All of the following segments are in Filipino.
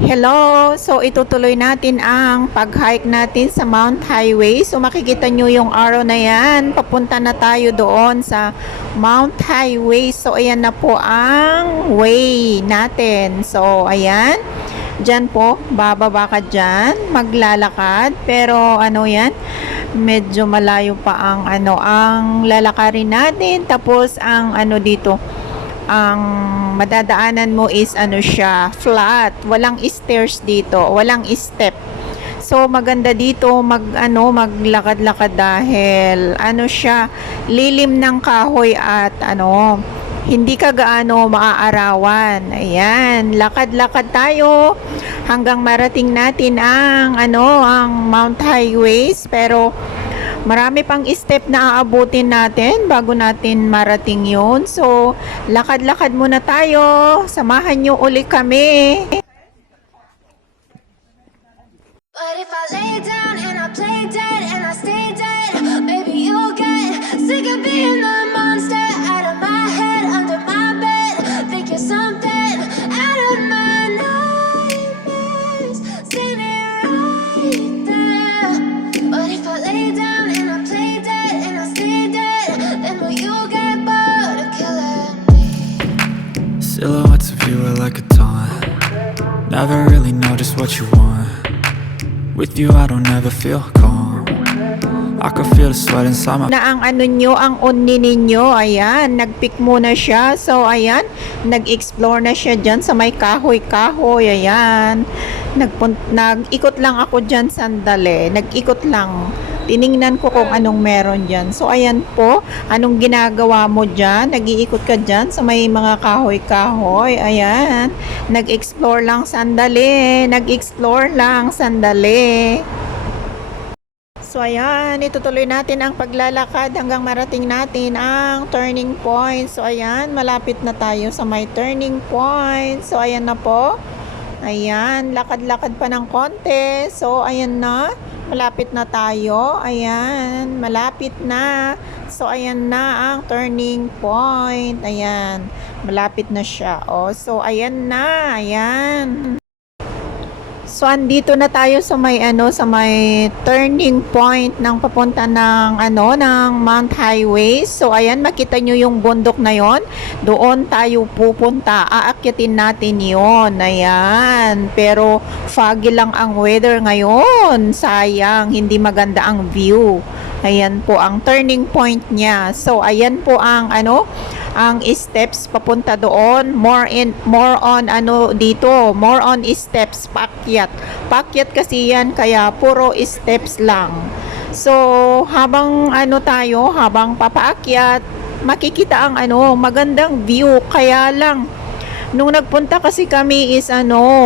Hello! So itutuloy natin ang pag-hike natin sa Mount Highway. So makikita nyo yung arrow na yan. Papunta na tayo doon sa Mount Highway. So ayan na po ang way natin. So ayan. Diyan po, bababa ka dyan. Maglalakad. Pero ano yan? Medyo malayo pa ang lalakarin natin. Tapos ang dito, ang madadaanan mo is siya, flat, walang stairs dito, walang step. So maganda dito maglakad-lakad dahil siya, lilim ng kahoy at hindi ka gaano maaarawan. Ayan, lakad-lakad tayo hanggang marating natin ang Mount Highways, pero marami pang step na aabutin natin bago natin marating yun. So, lakad-lakad muna tayo. Samahan nyo uli kami. But if I lay down and I play dead and I stay dead, maybe you'll get sick of being the monster out of my head, under my bed. Think you're something out of my nightmares, standing right there. But if I lay down and I play dead and I stay dead, then will you get bored of killing me? Silhouettes of you are like a taunt. Never really know just what you want. With you I don't ever feel calm. I can feel the sweat inside my... Na ang ang onni ninyo, ayan, nagpick muna siya. So, ayan, nag-explore na siya dyan sa may kahoy-kahoy, ayan. Nag-ikot lang ako dyan sandali. Nag-ikot lang. Tiningnan ko kung anong meron dyan. So, ayan po, anong ginagawa mo dyan? Nag-iikot ka dyan sa may mga kahoy-kahoy. Ayan, nag-explore lang sandali. Nag-explore lang sandali. So, ayan, itutuloy natin ang paglalakad hanggang marating natin ang turning point. So, ayan, malapit na tayo sa may turning point. So, ayan na po. Ayan, lakad-lakad pa ng konti. So, ayan na. Malapit na tayo. Ayan, malapit na. So, ayan na ang turning point. Ayan, malapit na siya. Oh, so, ayan na. Ayan. So, andito na tayo sa may sa may turning point ng papunta ng ng Mount Highway. So, ayan, makita nyo yung bundok na yon. Doon tayo pupunta. Aakyatin natin yon. Ayan. Pero, foggy lang ang weather ngayon. Sayang, hindi maganda ang view. Ayan po ang turning point niya. So, ayan po ang ang steps papunta doon, more on dito, more on steps, paakyat kasi yan, kaya puro steps lang. So habang habang papaakyat, makikita ang magandang view. Kaya lang nung nagpunta kasi kami is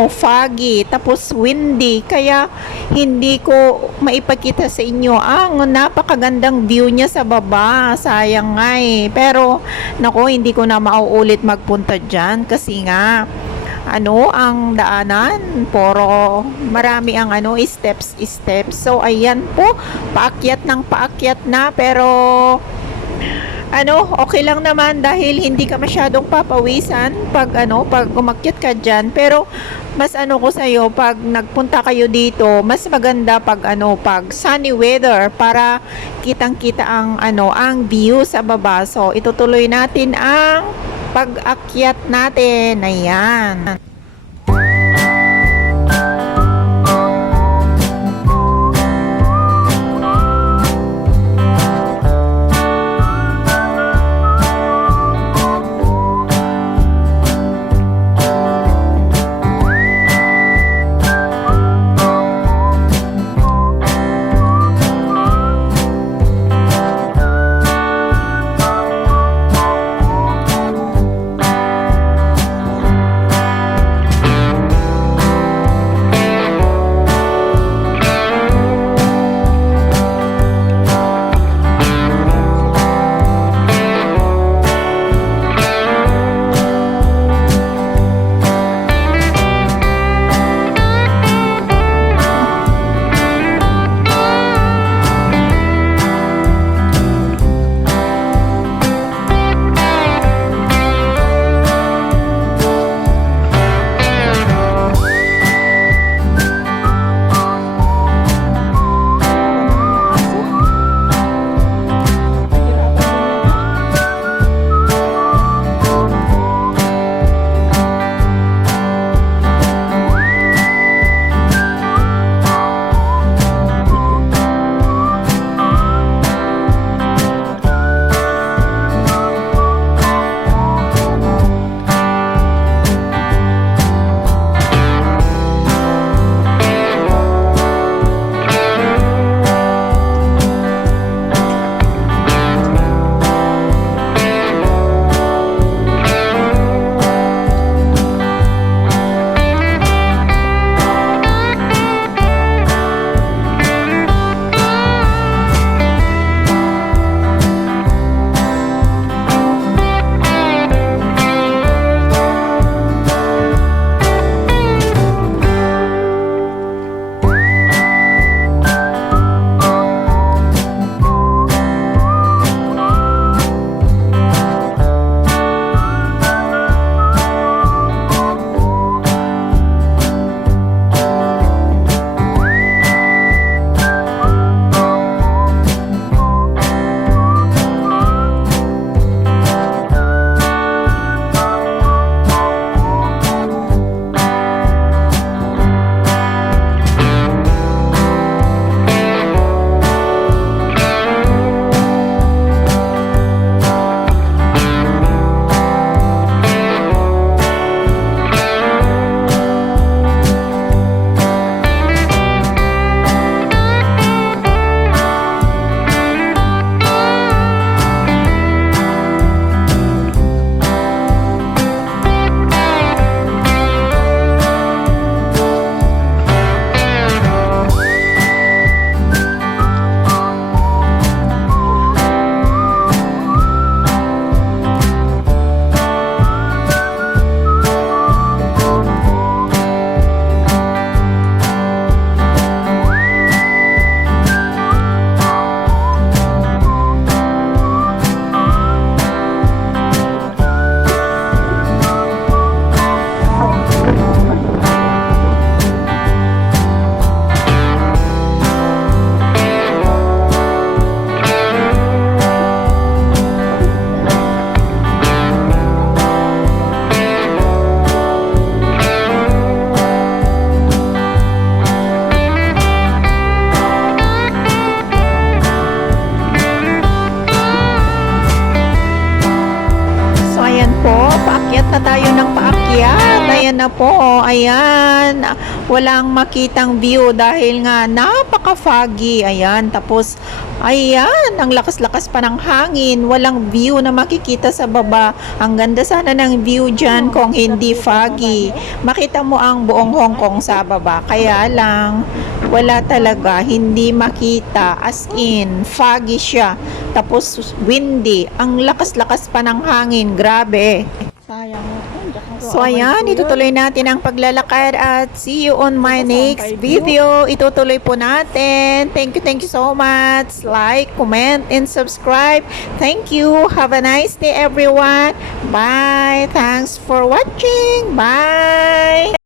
foggy, tapos windy, kaya hindi ko maipakita sa inyo ang napakagandang view niya sa baba. Sayang nga eh. Pero nako, hindi ko na mauulit magpunta dyan kasi nga ang daanan puro marami ang steps. So ayan po, paakyat na, pero okay lang naman dahil hindi ka masyadong papawisan pag umakyat ka dyan. Pero mas ko sa'yo, pag nagpunta kayo dito, mas maganda pag pag sunny weather para kitang-kita ang view sa baba. So itutuloy natin ang pag-akyat natin. Ayan. na po. Ayan. Walang makitang view dahil nga napaka-foggy. Ayan. Tapos, ayan. Ang lakas-lakas pa ng hangin. Walang view na makikita sa baba. Ang ganda sana ng view dyan kung hindi foggy. Makita mo ang buong Hong Kong sa baba. Kaya lang, wala talaga. Hindi makita. As in, foggy siya. Tapos, windy. Ang lakas-lakas pa ng hangin. Grabe. So ayan, itutuloy natin ang paglalakad at see you on my next video. Itutuloy po natin. Thank you so much. Like, comment, and subscribe. Thank you. Have a nice day everyone. Bye. Thanks for watching. Bye.